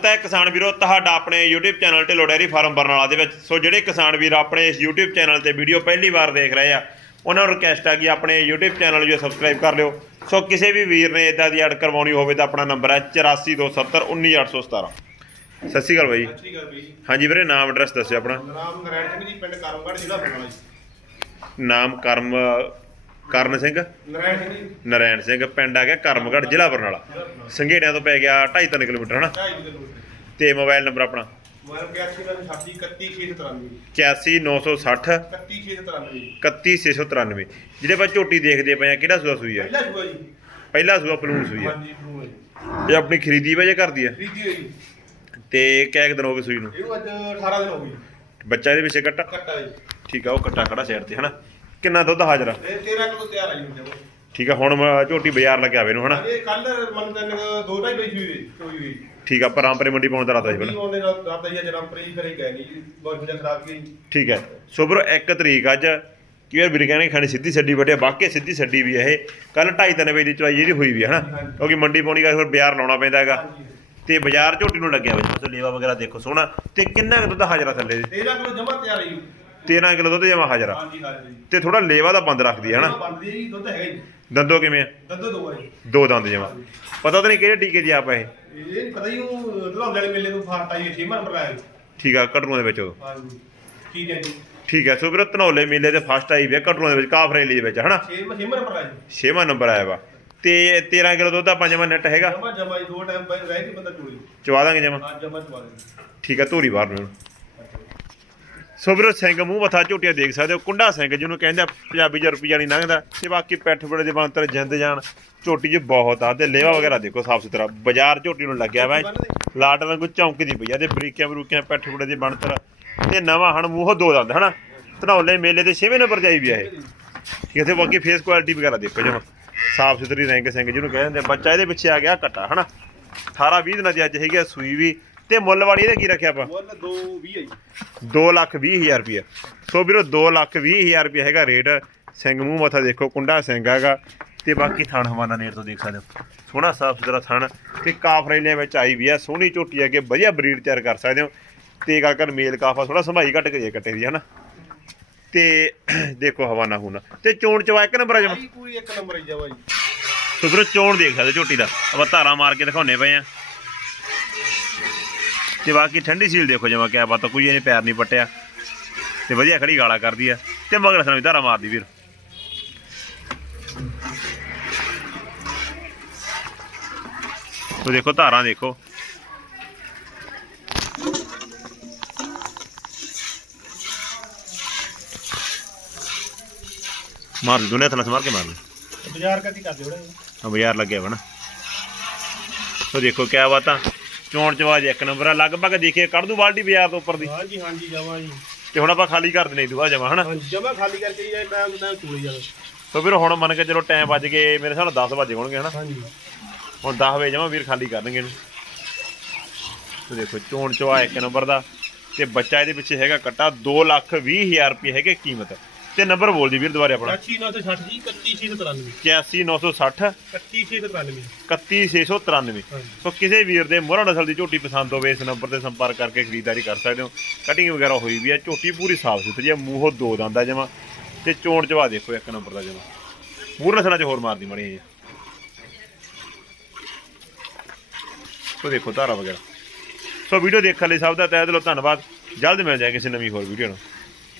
ਸਵਾਗਤ ਹੈ ਕਿਸਾਨ ਵੀਰੋ ਤੁਹਾਡਾ ਆਪਣੇ YouTube channel Dhillon dairy farm Barnala ਦੇ ਵਿੱਚ। ਸੋ ਜਿਹੜੇ ਕਿਸਾਨ ਵੀਰ ਆਪਣੇ ਇਸ YouTube ਚੈਨਲ ਤੇ ਵੀਡੀਓ ਪਹਿਲੀ ਵਾਰ ਦੇਖ ਰਹੇ ਆ ਉਹਨਾਂ ਨੂੰ ਰਿਕਵੈਸਟ ਆ ਕਿ ਆਪਣੇ YouTube ਚੈਨਲ ਨੂੰ ਸਬਸਕ੍ਰਾਈਬ ਕਰ ਲਿਓ। ਸੋ ਕਿਸੇ ਵੀ ਵੀਰ ਨੇ ਇਦਾਂ ਦੀ ਐਡ ਕਰਵਾਉਣੀ ਹੋਵੇ ਤਾਂ ਆਪਣਾ ਨੰਬਰ ਹੈ 8427191817 ਸਤਿ ਸ਼੍ਰੀ ਅਕਾਲ ਬਾਈ। ਸਤਿ ਸ਼੍ਰੀ ਅਕਾਲ ਬਈ ਹਾਂਜੀ ਵੀਰੇ ਨਾਮ ਐਡਰੈਸ ਦੱਸਿਓ ਆਪਣਾ। ਨਾਮ ਨਰਾਇਣ ਸਿੰਘ ਜੀ ਪਿੰਡ ਕਰਮਗੜ੍ਹ ਜ਼ਿਲ੍ਹਾ ਬਰਨਾਲਾ ਜੀ। ਨਾਮ ਕਰਮ ਕਰਨ ਸਿੰਘ? ਜੀ। ਨਰੈਣ ਸਿੰਘ ਪਿੰਡ ਆ ਗਿਆ ਕਰਮਗੜ੍ਹ ਜ਼ਿਲ੍ਹਾ ਬਰਨਾਲਾ। ਸੰਘੇੜਿਆਂ ਤੋਂ ਪੈ ਗਿਆ 2.5 ਕਿਲੋਮੀਟਰ ਹਨਾ? 2.5 ਕਿਲੋਮੀਟਰ। ਤੇ ਮੋਬਾਈਲ ਨੰਬਰ ਆਪਣਾ? ਮੋਬਾਈਲ 81 39693 84960 31693 31693 ਜਿਹੜੇ ਆਪਾਂ ਝੋਟੀ ਦੇਖਦੇ ਪਏ ਆ ਕਿਹੜਾ ਸੂਆ ਸੂਈ ਆ? ਪਹਿਲਾ ਸ਼ੁਭਾ ਜੀ। ਪਹਿਲਾ ਸੂਆ ਪਲੂਣ ਸੂਈ ਆ। ਹਾਂਜੀ ਇਹ ਆਪਣੀ ਖਰੀਦੀ ਵਜੇ ਕਰਦੀ ਆ? ਫ੍ਰੀਜੀ ਹੈ ਜੀ। ਤੇ ਕਿਆ ਕੁ ਦਿਨ ਹੋ ਗਏ ਸੂਈ ਨੂੰ? ਇਹਨੂੰ ਅੱਜ 18 ਦਿਨ ਹੋ ਗਏ ਬੱਚਾ ਇਹਦੇ ਵਿੱਚ ਕੱਟਾ? ਕੱਟਾ ਜੀ। ਠੀਕ ਆ ਉਹ ਕੱਟਾ ਖੜਾ ਸਾਈਡ ਤੇ ਹਨਾ? ਕਿੰਨਾ ਦੁੱਧ ਹਾਜ਼ਰ? ਆ ਇਹ 13 ਕਿਲੋ ਤਿਆਰ ਆ ਜੀ ਹੁਣ ਠੀਕ ਆ ਹੁਣ ਮ- ਝੋਟੀ ਬਾਜ਼ਾਰ ਲੱਗਿਆ ਵੇ ਨੂੰ ਹਨਾ? ਇਹ ਕੱਲ ਮਨ ਤਨ ਦੋ ਢਾਈ ਵਜੇ ਹੋਈ ਹੋਈ ਹੋਈ ਠੀਕ ਆ ਪਰਾਂਪਰੇ ਮੰਡੀ ਪਾਉਣ ਦਾ ਰਾਤਾ ਸੀ ਵੀ ਪਹਿਲਾਂ ਉਹਨੇ ਰਾਤ ਰਾਤ ਦਾ ਜਨਮ ਪਰੀ ਕਰੇ ਗਏ ਨਹੀਂ ਬਹੁਤ ਵਜਾ ਖਰਾਬ ਕੀ ਠੀਕ ਹੈ ਸੋ ਬਰੋ 1 ਤਰੀਕ ਅੱਜ ਕੀ ਯਾਰ ਵੀਰ ਕਹਿੰਦੇ ਖਾਣੀ ਸਿੱਧੀ ਛੱਡੀ ਬਟਿਆ ਬਾਕੀ ਸਿੱਧੀ ਛੱਡੀ ਵੀ ਆ ਇਹ। ਕੱਲ 2:30 ਵਜੇ ਦੀ ਚਵਾਈ ਜਿਹੜੀ ਹੋਈ ਵੀ ਹੈ ਹਨਾ? ਹਾਂਜੀ। ਕਿਉਂਕਿ ਮੰਡੀ ਪਾਉਣੀ ਕਰਕੇ ਫਿਰ ਬਾਜ਼ਾਰ ਲਾਉਣਾ ਪੈਂਦਾ ਹੈਗਾ। ਹਾਂਜੀ। ਤੇ ਬਾਜ਼ਾਰ ਝੋਟੀ ਨੂੰ ਲੱਗਿਆ ਵੇ ਸੋ ਲੇਵਾ ਵਗੈਰਾ ਦੇਖੋ ਸੋਹਣਾ। ਤੇ ਕਿੰਨਾ ਕੁ ਦੁੱਧ ਹਾਜ਼ਰਾ ਥੱਲੇ? ਦੀ 13 ਕਿਲੋ ਜਮਾ ਤਿਆਰ ਹੈ ਜੀ। 13 ਕਿਲੋ ਦੁੱਧ ਜਮਾ ਹਾਜ਼ਰਾ ਹਾਂਜੀ ਹਾਂਜੀ। ਤੇ ਥੋੜਾ ਲੇਵਾ ਦਾ ਬੰਦ ਰੱਖਦੀ ਹੈ ਹਨਾ? ਬੰਦੀ ਜੀ ਦੁੱਧ ਹੈਗਾ ਜੀ ਦੰਦੋ ਕਿਵੇਂ ਆ? ਦੰਦੋ ਦੋ ਹੈ ਜੀ ਦੋ ਦੰਦ ਜਮਾ। ਪਤਾ ਤਾਂ ਨਹੀਂ ਕਿਹੜੇ ਟੀਕੇ ਦੀ ਆਪ ਇਹ। ਇਹ ਨੀ ਪਤਾ ਹੀ ਉਹ ਧਰੌਲੇ ਵਾਲੇ ਮੇਲੇ ਤੋਂ ਫਾਟ ਆਈ ਛੇ ਨੰਬਰ ਆਇਆ ਠੀਕ ਆ ਕਟਰੂਆਂ ਦੇ ਵਿੱਚ ਉਦੋਂ ਹਾਂਜੀ। ਠੀਕ ਹੈ ਜੀ। ਠੀਕ ਹੈ ਸੋ ਵੀਰੋ ਧਨੌਲੇ ਮੇਲੇ ਤੇ ਫਸਟ ਆਈ ਵੀ ਆ ਕਟਰੂਆਂ ਦੇ ਵਿੱਚ ਕਾਫਰੇਲੀ ਦੇ ਵਿੱਚ ਹਨਾ? ਛੇ ਛੇ ਨੰਬਰ ਆਇਆ ਛੇਵਾਂ ਨੰਬਰ ਆਇਆ ਵਾ। ਤੇ 13 ਕਿਲੋ ਦੁੱਧ ਆਪਾਂ ਜਮਾ ਨੈਟ ਹੈਗਾ। ਜਮਾ ਜਮਾ ਜੀ ਦੋ ਟਾਈਮ ਰਹਿ ਕੇ ਬੰਦਾ ਚੋਲੀ ਚਵਾ ਦਾਂਗੇ ਜਮਾ। ਅੱਜ ਜਮਾ ਚਵਾ ਦੇ ਠੀਕ ਆ ਧੂਰੀ ਬਾਹਰ ਨੂੰ। ਸੋ ਸਿੰਘ ਮੂੰਹ ਮੱਥਾ ਝੋਟੀਆਂ ਦੇਖ ਸਕਦੇ ਹੋ, ਕੁੰਡਾ ਸਿੰਘ ਜਿਹਨੂੰ ਕਹਿੰਦੇ ਆ, ਪੰਜਾਬੀ ਚ ਰੁਪਈਆ ਨਹੀਂ ਲੰਘਦਾ ਤੇ ਬਾਕੀ ਪੈਠ ਬੜੇ ਦੇ ਬਣਤਰ ਜਿੰਦ ਜਾਣ ਝੋਟੀ 'ਚ ਬਹੁਤ ਆ ਤੇ ਲੇਵਾ ਵਗੈਰਾ ਦੇਖੋ ਸਾਫ਼ ਸੁਥਰਾ, ਬਾਜ਼ਾਰ ਝੋਟੀ ਨੂੰ ਲੱਗਿਆ ਵਾ ਲਾਟ ਵਾਂਗੂ ਚੌਂਕਦੀ ਪਈ ਆ ਤੇ ਬਰੀਕੀਆਂ ਬਰੂਕੀਆਂ ਪੈਠ ਬੜੇ ਦੇ ਬਣਤਰ ਤੇ ਨਵਾਂ ਹਣ ਮੂੰਹੋਂ ਦੋ ਦੰਦ ਹਨਾ ਧਨੌਲੇ ਮੇਲੇ ਤੇ ਛੇਵੇਂ ਨੰਬਰ ਜਾਈ ਵੀ ਆ ਇਹ। ਕਿਤੇ ਬਾਕੀ ਫੇਸ ਕੁਆਲਿਟੀ ਵਗੈਰਾ ਦੇਖੋ ਜਮਾ, ਸਾਫ਼ ਸੁਥਰੀ ਰੰਗ ਸਿੰਘ ਜਿਹਨੂੰ ਕਹਿੰਦੇ ਆ, ਬੱਚਾ ਇਹਦੇ ਪਿੱਛੇ ਆ ਗਿਆ ਕੱਟਾ ਹਨਾ। 18 20 ਦਿਨਾਂ ਦੀ ਅੱਜ ਹੈਗੀ ਆ ਸੂਈ ਵੀ ਤੇ ਮੁੱਲ ਵਾਲੀ ਇਹਦਾ ਕੀ ਰੱਖਿਆ ਆਪਾਂ? ਮੁੱਲ 220 ਹੈ ਜੀ। ਦੋ ਲੱਖ ਵੀਹ ਹਜ਼ਾਰ ਰੁਪਇਆ ਸੋ ਵੀਰੋ ਦੋ ਲੱਖ ਵੀਹ ਹਜ਼ਾਰ ਰੁਪਇਆ ਹੈਗਾ ਰੇਟ। ਸਿੰਘ ਮੂੰਹ ਮੱਥਾ ਦੇਖੋ ਕੁੰਡਾ ਸਿੰਘ ਹੈਗਾ। ਤੇ ਬਾਕੀ ਥਣ ਹਵਾਨਾ ਨੇੜ ਤੋਂ ਦੇਖ ਸਕਦੇ ਹੋ। ਸੋਹਣਾ ਸਾਫ਼ ਸੁਥਰਾ ਥਣ। ਤੇ ਕਾਫਰੇਲੇ ਵਿੱਚ ਆਈ ਵੀ ਆ ਸੋਹਣੀ ਝੋਟੀ ਅੱਗੇ ਵਧੀਆ ਬਰੀਡ ਤਿਆਰ ਕਰ ਸਕਦੇ ਹੋ। ਤੇ ਗੱਲ ਕਰ ਮੇਲ ਕਾਫਾ ਥੋੜਾ ਸੰਭਾਈ ਘੱਟ ਕਰੀਏ ਕੱਟੇ ਦੀ ਹਨਾ। ਤੇ ਦੇਖੋ ਹਵਾਨਾ ਹੁਣਾ ਤੇ ਚੋਣ ਚਵਾ ਇੱਕ ਨੰਬਰ ਆ ਜਮਾ। ਪੂਰੀ ਇੱਕ ਨੰਬਰ ਹੀ ਜਾਵਾ ਜੀ। ਸੋ ਵੀਰੋ ਚੋਣ ਦੇਖ ਸਕਦੇ ਝੋਟੀ ਦਾ। ਆਪਾਂ ਧਾਰਾ ਮਾਰ ਕੇ ਦਿਖਾਉਨੇ ਪਏ ਆ ਤੇ ਬਾਕੀ ਠੰਡੀ ਸੀਲ ਦੇਖੋ ਜਮਾ ਕਿਆ ਬਾਤ ਕੋਈ ਇਹਨੇ ਪੈਰ ਨਹੀਂ ਪੱਟਿਆ। ਤੇ ਵਧੀਆ ਖੜੀ ਗਾਲਾ ਕਰਦੀ ਆ। ਤੇ ਮਗਰ ਸਾਨੂੰ ਧਾਰਾ ਮਾਰਦੀ ਵੀਰ। ਤੋ ਦੇਖੋ ਧਾਰਾਂ ਦੇਖੋ। ਮਾਰ ਦੁਨੇ ਥਲਾ ਮਾਰ ਕੇ ਮਾਰ ਲਈ ਬਾਜ਼ਾਰ ਕਦੀ ਕਰਦੇ ਹੋਣਾ ਹਾਂ ਬਾਜ਼ਾਰ ਲੱਗਿਆ ਵਾ ਨਾ। ਸੋ ਦੇਖੋ ਕਿਆ ਬਾਤਾਂ ਚੋਣ ਚਵਾਜ ਇੱਕ ਨੰਬਰ ਆ। ਲਗਭਗ ਦੇਖੀਏ ਕੱਢ ਦੂ ਬਾਲਟੀ ਬਾਜ਼ਾਰ ਤੋਂ ਉੱਪਰ ਦੀ। ਹਾਂਜੀ ਹਾਂਜੀ ਜਾਵਾ ਜੀ ਤੇ ਹੁਣ ਆਪਾਂ ਖਾਲੀ ਕਰ ਦੇਣੀ ਦੁਆ ਜਮਾ ਹਨਾ? ਹਾਂਜੀ ਜਮਾ ਖਾਲੀ ਕਰਕੇ ਜੀ ਟਾਈਮ ਟਾਈਮ ਚੋਲੀ ਜਾਵੇ ਸੋ ਵੀਰ ਹੁਣ ਮੰਨ ਕੇ ਚਲੋ ਟਾਈਮ ਵੱਜ ਗਏ ਮੇਰੇ ਹਿਸਾਬ ਨਾਲ 10 ਵਜੇ ਹੋਣਗੇ ਹਨਾ? ਹਾਂਜੀ ਹੁਣ 10 ਵਜੇ ਜਮਾ ਵੀਰ ਖਾਲੀ ਕਰਨਗੇ ਇਹਨੂੰ। ਤੇ ਦੇਖੋ ਚੋਣ ਚਵਾ ਇੱਕ ਨੰਬਰ ਦਾ। ਤੇ ਬੱਚਾ ਇਹਦੇ ਪਿੱਛੇ ਹੈਗਾ ਕੱਟਾ 2 ਲੱਖ 20 ਹਜ਼ਾਰ ਰੁਪਏ ਹੈਗੇ ਕੀਮਤ। ਤੇ ਨੰਬਰ ਬੋਲ ਦੀ ਵੀਰ ਦੁਬਾਰੇ ਆਪਣਾ। 8960 ਜੀ 31693 81960 31693 31693 ਹਾਂਜੀ। ਸੋ ਕਿਸੇ ਵੀਰ ਦੇ ਮੋਹਰਾ ਨਸਲ ਦੀ ਝੋਟੀ ਪਸੰਦ ਹੋਵੇ ਇਸ ਨੰਬਰ ਤੇ ਸੰਪਰਕ ਕਰਕੇ ਖਰੀਦਦਾਰੀ ਕਰ ਸਕਦੇ ਹੋ। ਕਟਿੰਗ ਵਗੈਰਾ ਹੋਈ ਵੀ ਹੈ ਝੋਟੀ ਪੂਰੀ ਸਾਫ਼ ਸੁਥਰੀ ਹੈ ਮੂੰਹੋਂ ਦੋ ਦੰਦਾ ਜਮਾ। ਤੇ ਚੋਣ ਚਵਾ ਦੇਖੋ ਇੱਕ ਨੰਬਰ ਦਾ ਜਮਾ। ਮੂਹਰ ਨਸਲਾਂ 'ਚ ਹੋਰ ਮਾਰਦੀ ਮੜੀ ਜੀ ਸੋ ਦੇਖੋ ਧਾਰਾ ਵਗੈਰਾ। ਸੋ ਵੀਡੀਓ ਦੇਖਣ ਲਈ ਸਭ ਦਾ ਤਹਿ ਦਿਲੋਂ ਧੰਨਵਾਦ। ਜਲਦ ਮਿਲ ਜਾਏ ਕਿਸੇ ਨਵੀਂ ਹੋਰ ਵੀਡੀਓ ਨਾਲ।